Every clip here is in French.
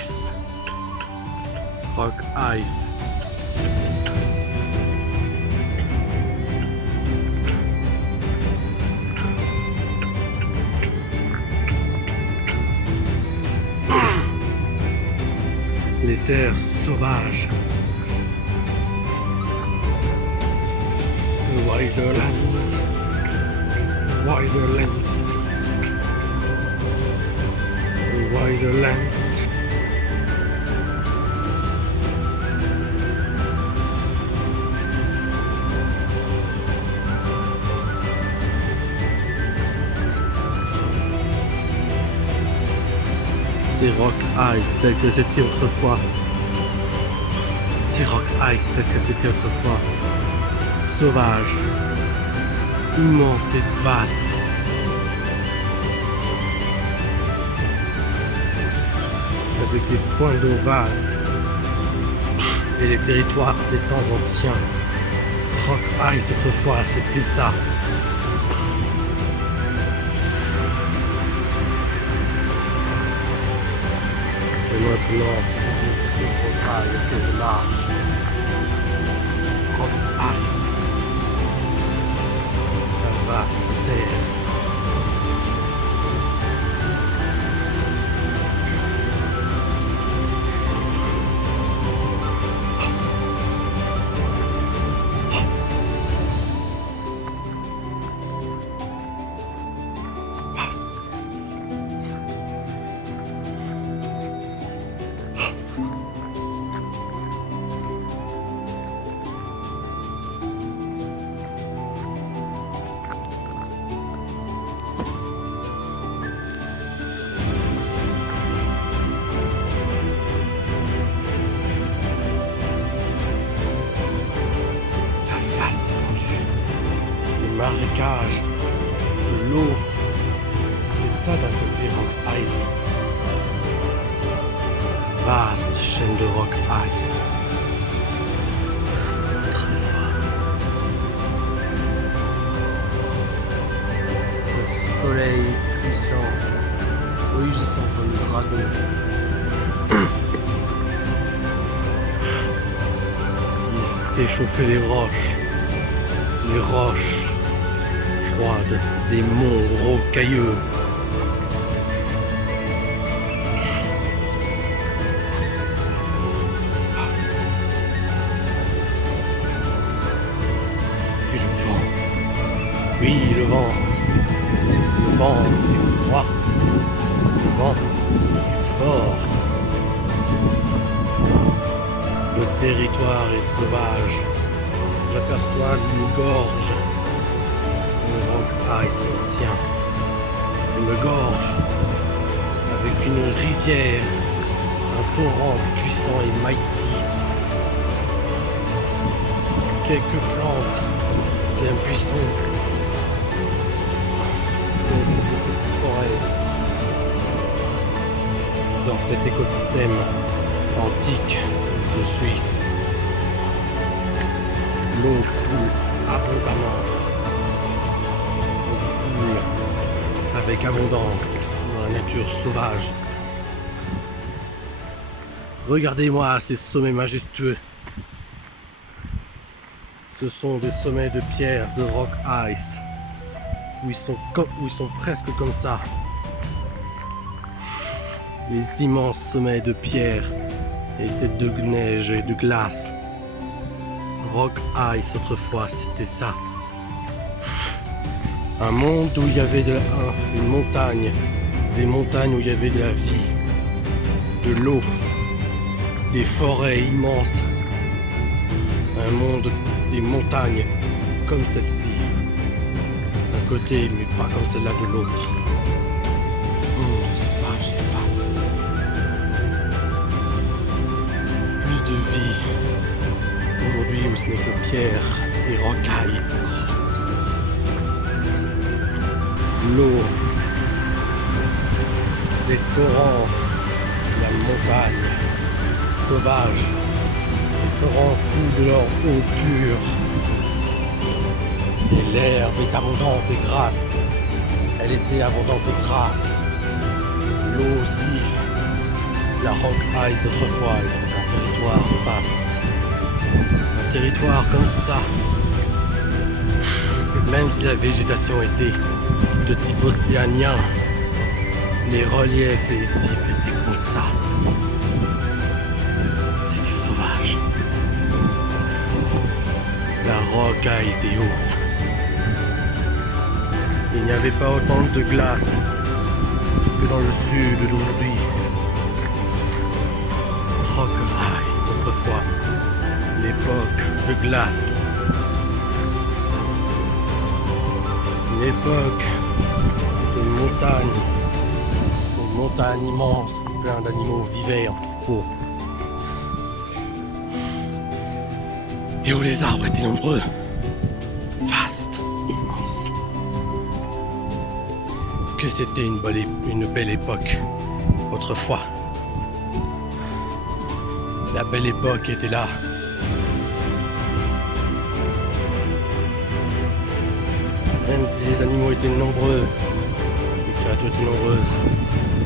Ice. Rock Ice. Les terres sauvages. Wilderlands. Wilderlands. Wilderlands. C'est Rock Ice tel que c'était autrefois. C'est Rock Ice tel que c'était autrefois. Sauvage, immense et vaste. Avec des points d'eau vastes et les territoires des temps anciens. Rock Ice autrefois, c'était ça. Et maintenant, c'est une montagne que je marche. Rock Ice. La vaste terre. Marécage, de l'eau, c'était ça d'un côté Rock Ice. Vaste chaîne de Rock Ice. Autrefois. Le soleil puissant, rugissant comme le dragon. Il fait chauffer les roches. Les roches froides des monts rocailleux. Et le vent. Oui, le vent. Le vent est froid. Le vent est fort. Le territoire est sauvage. J'aperçois une gorge, le Rock Ice ancien, une gorge avec une rivière, un torrent puissant et mighty, quelques plantes bien puissantes, une petite forêt. Dans cet écosystème antique où je suis. L'eau coule abondamment. On coule avec abondance dans la nature sauvage. Regardez-moi ces sommets majestueux. Ce sont des sommets de pierre de Rock Ice où ils sont presque comme ça. Les immenses sommets de pierre et têtes de neige et de glace. Rock Ice autrefois, c'était ça. Un monde où il y avait une montagne, des montagnes où il y avait de la vie, de l'eau, des forêts immenses. Un monde des montagnes comme celle-ci, d'un côté mais pas comme celle-là de l'autre. Sauvage et vaste. Plus de vie. Aujourd'hui où ce n'est que pierre et rocailles, grottes. L'eau, les torrents, la montagne, sauvage, les torrents coulent de leur eau pure. Et l'herbe est abondante et grasse. Elle était abondante et grasse. L'eau aussi, La Rock Isle d'autrefois était un territoire vaste. Un territoire comme ça. Même si la végétation était de type océanien, les reliefs et les types étaient comme ça. C'était sauvage. La rocaille était haute. Il n'y avait pas autant de glace que dans le sud d'aujourd'hui. Rock Ice d'autrefois, l'époque de glace. Une époque de montagne immense où plein d'animaux vivaient en troupeau. Et où les arbres étaient nombreux, vastes, immenses. Que c'était une belle époque, autrefois. La belle époque était là. Même si les animaux étaient nombreux, les créatures étaient nombreuses,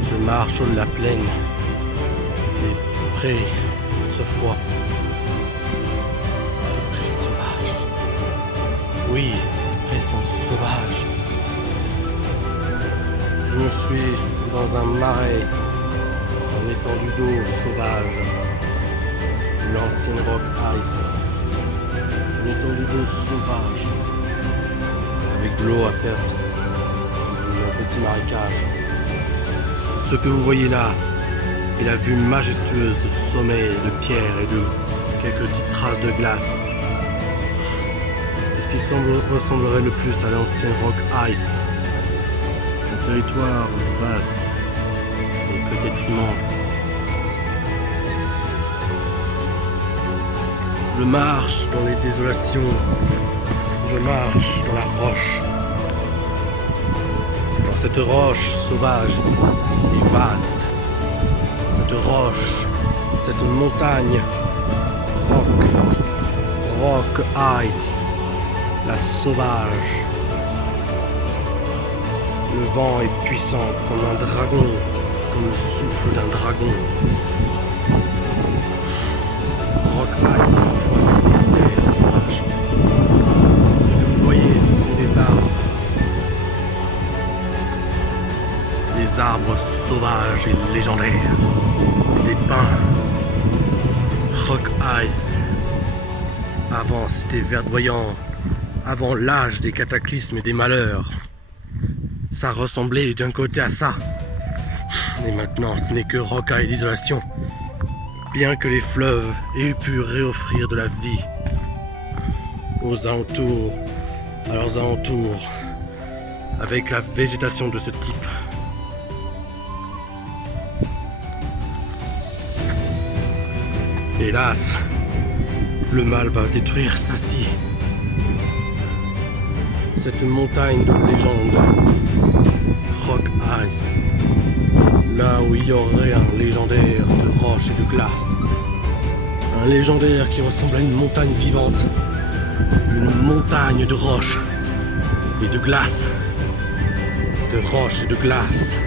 je marche sur la plaine des prés autrefois. Ces prés sauvages. Oui, ces prés sont sauvages. Je me suis dans un marais, en étendue d'eau sauvage. L'ancienne Rock Ice. Une étendue d'eau sauvage. Avec de l'eau à perte. Et un petit marécage. Ce que vous voyez là est la vue majestueuse de sommets, de pierres et de quelques petites traces de glace. C'est ce qui ressemblerait le plus à l'ancienne Rock Ice. Un territoire vaste et peut-être immense. Je marche dans les désolations, je marche dans la roche. Dans cette roche sauvage et vaste, cette roche, cette montagne, Rock Ice, la sauvage. Le vent est puissant comme un dragon, comme le souffle d'un dragon. Rock Ice, parfois c'est des terres sauvages. Ce que vous voyez, ce sont des arbres. Des arbres sauvages et légendaires. Des pins. Rock Ice. Avant, c'était verdoyant. Avant l'âge des cataclysmes et des malheurs. Ça ressemblait d'un côté à ça. Et maintenant, ce n'est que rocaille d'isolation. Bien que les fleuves aient pu réoffrir de la vie aux alentours, à leurs alentours, avec la végétation de ce type. Hélas, le mal va détruire Sassy. Cette montagne de légende, Rock Ice, là où il y aurait un légendaire de roche et de glace. Un légendaire qui ressemble à une montagne vivante, une montagne de roches et de glace, de roches et de glace,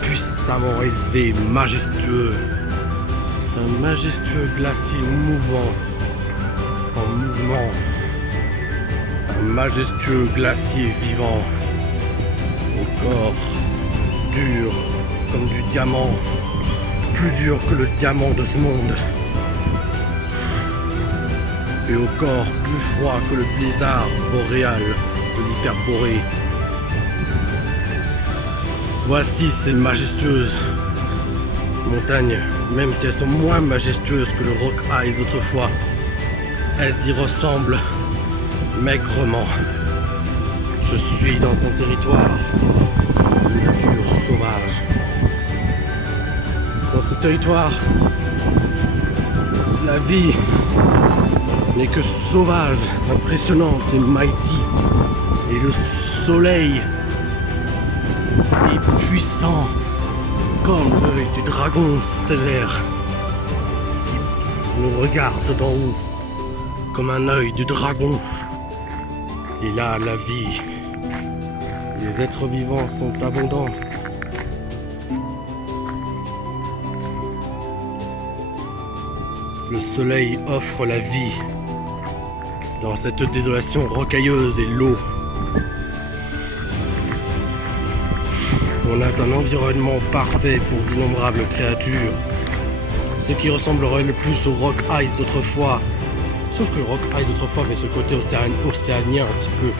puissamment élevé, majestueux, un majestueux glacier mouvant, en mouvement. Un majestueux glacier vivant, au corps dur comme du diamant, plus dur que le diamant de ce monde, et au corps plus froid que le blizzard boréal de l'hyperborée. Voici ces majestueuses montagnes, même si elles sont moins majestueuses que le Rock Ice autrefois, elles y ressemblent maigrement. Je suis dans un territoire de nature sauvage. Dans ce territoire, la vie n'est que sauvage, impressionnante et mighty. Et le soleil est puissant comme l'œil du dragon stellaire qui nous regarde d'en haut comme un œil du dragon. Et là, la vie, les êtres vivants sont abondants. Le soleil offre la vie dans cette désolation rocailleuse et l'eau. On a un environnement parfait pour d'innombrables créatures. Ce qui ressemblerait le plus au Rock Ice d'autrefois. Sauf que le Rock Ice d'autrefois avait ce côté océanien un petit peu.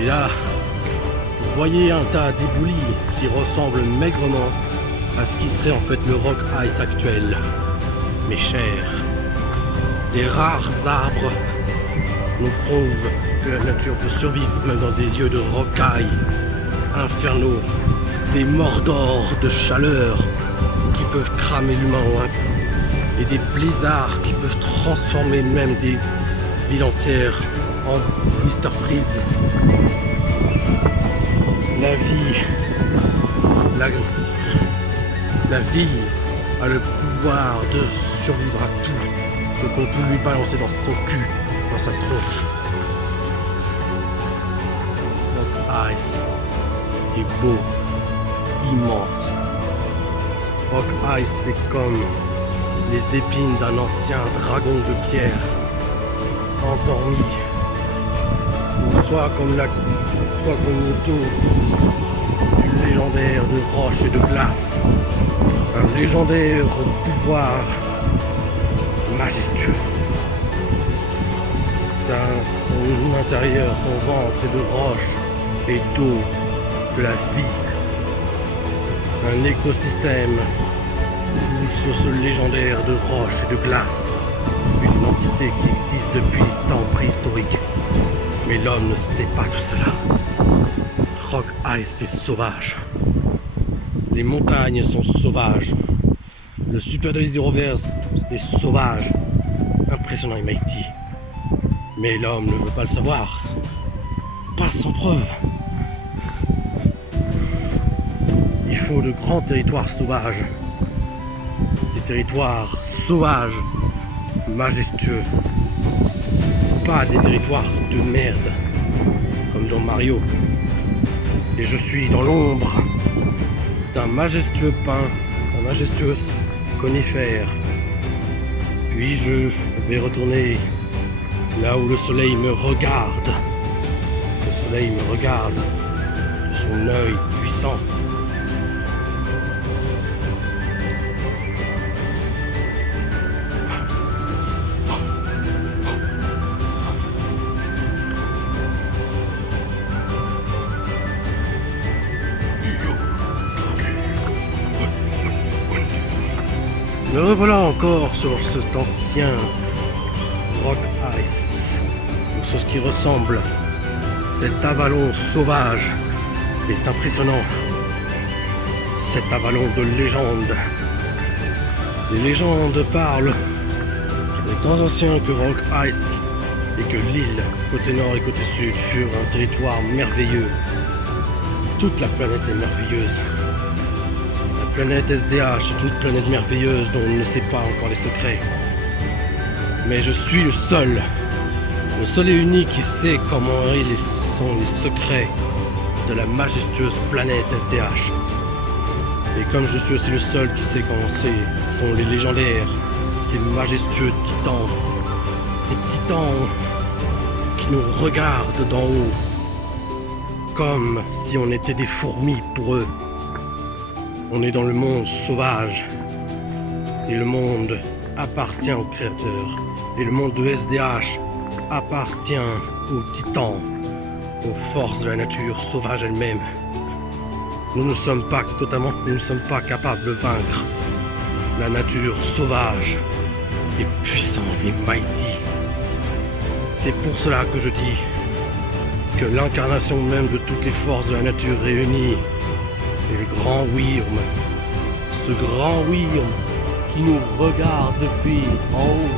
Et là, vous voyez un tas d'éboulis qui ressemble maigrement à ce qui serait en fait le Rock Ice actuel. Mes chers, les rares arbres nous prouvent que la nature peut survivre même dans des lieux de rocailles infernaux, des mordors de chaleur qui peuvent cramer l'humain en un coup, et des blizzards qui peuvent transformer même des villes entières en Mr. Freeze. La vie, la vie a le pouvoir de survivre à tout ce qu'on peut lui balancer dans son cul, dans sa tronche. Rock Ice est beau, immense. Rock Ice, c'est comme les épines d'un ancien dragon de pierre endormi, soit comme le dos du légendaire de roche et de glace, un légendaire au pouvoir majestueux. Son intérieur, son ventre est de roche et d'eau, de la vie. Un écosystème pousse sur ce légendaire de roche et de glace. Une entité qui existe depuis les temps préhistoriques. Mais l'homme ne sait pas tout cela. Rock Ice est sauvage. Les montagnes sont sauvages. Le Super Daily Roverse est sauvage. Impressionnant et mighty. Mais l'homme ne veut pas le savoir. Pas sans preuve. Il faut de grands territoires sauvages. Des territoires sauvages, majestueux. Pas des territoires de merde, comme dans Mario. Et je suis dans l'ombre d'un majestueux pin, d'un majestueux conifère. Puis je vais retourner là où le soleil me regarde. Le soleil me regarde de son œil puissant. Me revoilà encore sur cet ancien Rock Ice, sur ce qui ressemble. Cet avalon sauvage est impressionnant. Cet avalon de légende. Les légendes parlent des temps anciens que Rock Ice et que l'île, côté nord et côté sud, furent un territoire merveilleux. Toute la planète est merveilleuse. La planète SDH est une planète merveilleuse dont on ne sait pas encore les secrets. Mais je suis le seul et unique qui sait comment sont les secrets de la majestueuse planète SDH. Et comme je suis aussi le seul qui sait comment sont les légendaires, ces majestueux titans, ces titans qui nous regardent d'en haut, comme si on était des fourmis pour eux. On est dans le monde sauvage et le monde appartient au créateur. Et le monde de SDH appartient aux titans, aux forces de la nature sauvage elle-même. Nous ne sommes pas capables de vaincre la nature sauvage et puissante et mighty. C'est pour cela que je dis que l'incarnation même de toutes les forces de la nature réunies est le grand Wyrm. Ce grand Wyrm qui nous regarde depuis en haut,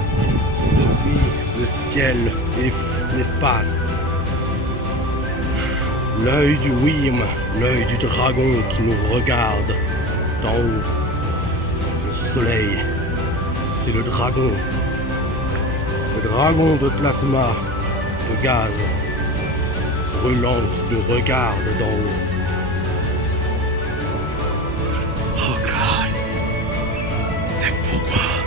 depuis le ciel et l'espace. L'œil du Wyrm, l'œil du dragon qui nous regarde d'en haut. Le soleil, c'est le dragon. Le dragon de plasma, de gaz, brûlant de regarde d'en haut. Rock Ice, c'est pourquoi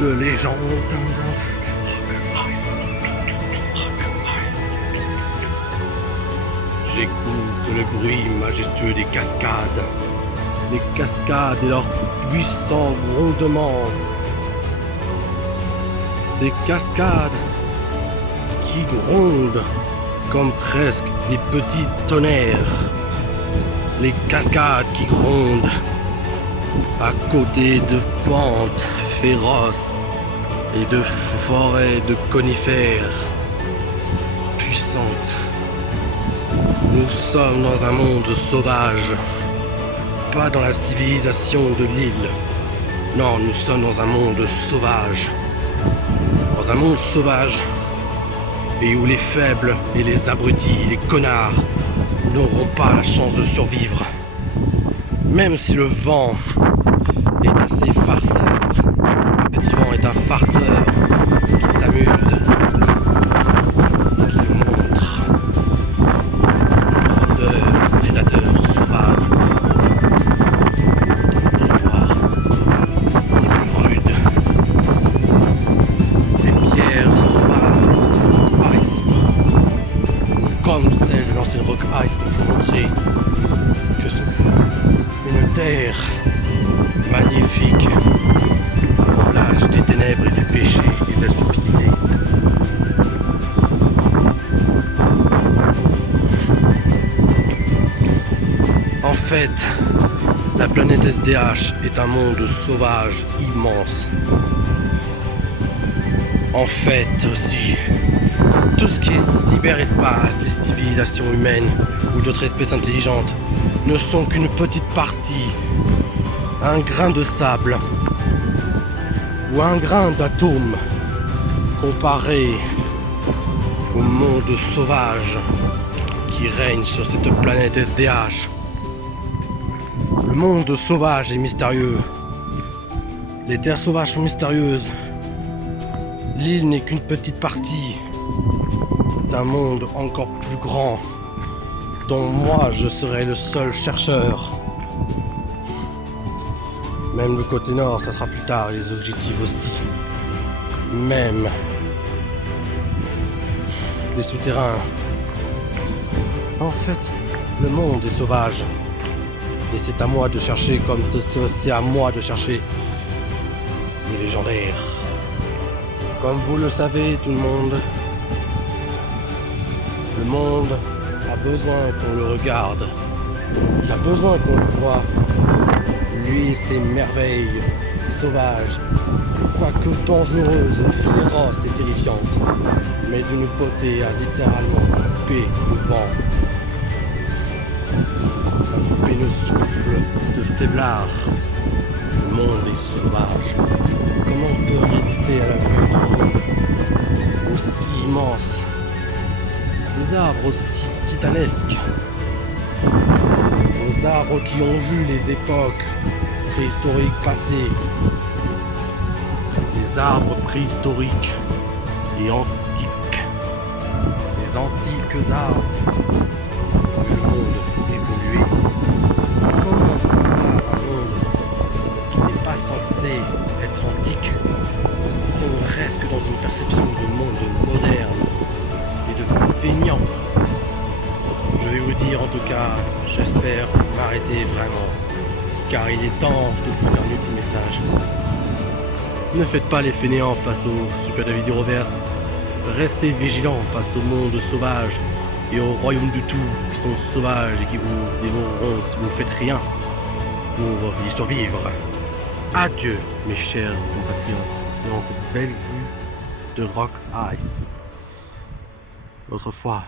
de légende. J'écoute le bruit majestueux des cascades. Les cascades et leurs puissants grondements. Ces cascades qui grondent comme presque des petits tonnerres. Les cascades qui grondent à côté de pentes féroces et de forêts de conifères puissantes. Nous sommes dans un monde sauvage, pas dans la civilisation de l'île. Non, nous sommes dans un monde sauvage. Dans un monde sauvage et où les faibles et les abrutis, les connards n'auront pas la chance de survivre. Même si le vent est assez farceur. Le petit vent est un farceur qui s'amuse et qui nous montre le rôdeur, prédateur sauvage, territoire les plus rudes. Ces pierres sauvages de l'ancienne Rock Ice, comme celle de l'ancienne Rock Ice, nous font montrer que ce fut une terre magnifique avant l'âge des ténèbres et du péché et de la stupidité. En fait, la planète SDH est un monde sauvage immense. En fait aussi, tout ce qui est cyberespace, les civilisations humaines ou d'autres espèces intelligentes ne sont qu'une petite partie, un grain de sable ou un grain d'atome comparé au monde sauvage qui règne sur cette planète SDH. Le monde sauvage est mystérieux. Les terres sauvages sont mystérieuses. L'île n'est qu'une petite partie d'un monde encore plus grand dont moi je serai le seul chercheur. Même le côté nord, ça sera plus tard, les objectifs aussi. Même les souterrains. En fait, le monde est sauvage. Et c'est à moi de chercher comme c'est à moi de chercher les légendaires. Comme vous le savez tout le monde a besoin qu'on le regarde. Il a besoin qu'on le voit. Lui et ses merveilles sauvages, quoique dangereuses, féroces et terrifiantes, mais d'une beauté à littéralement couper le vent. À couper le souffle de faiblard. Le monde est sauvage. Comment on peut résister à la vue d'un monde aussi immense? Des arbres aussi titanesques. Aux arbres qui ont vu les époques préhistoriques passées. Les arbres préhistoriques et antiques. Les antiques arbres ont vu le monde évoluer. Comment un monde qui n'est pas censé être antique si on reste que dans une perception du monde moderne et de feignant? Je vais vous dire en tout cas, j'espère m'arrêter vraiment, car il est temps de vous dire un ultime message. Ne faites pas les fainéants face au Super David Rovers. Restez vigilants face au monde sauvage et au royaume du tout qui sont sauvages et qui vous dévoreront si vous ne faites rien pour y survivre. Adieu mes chers compatriotes dans cette belle vue de Rock Ice. Autrefois,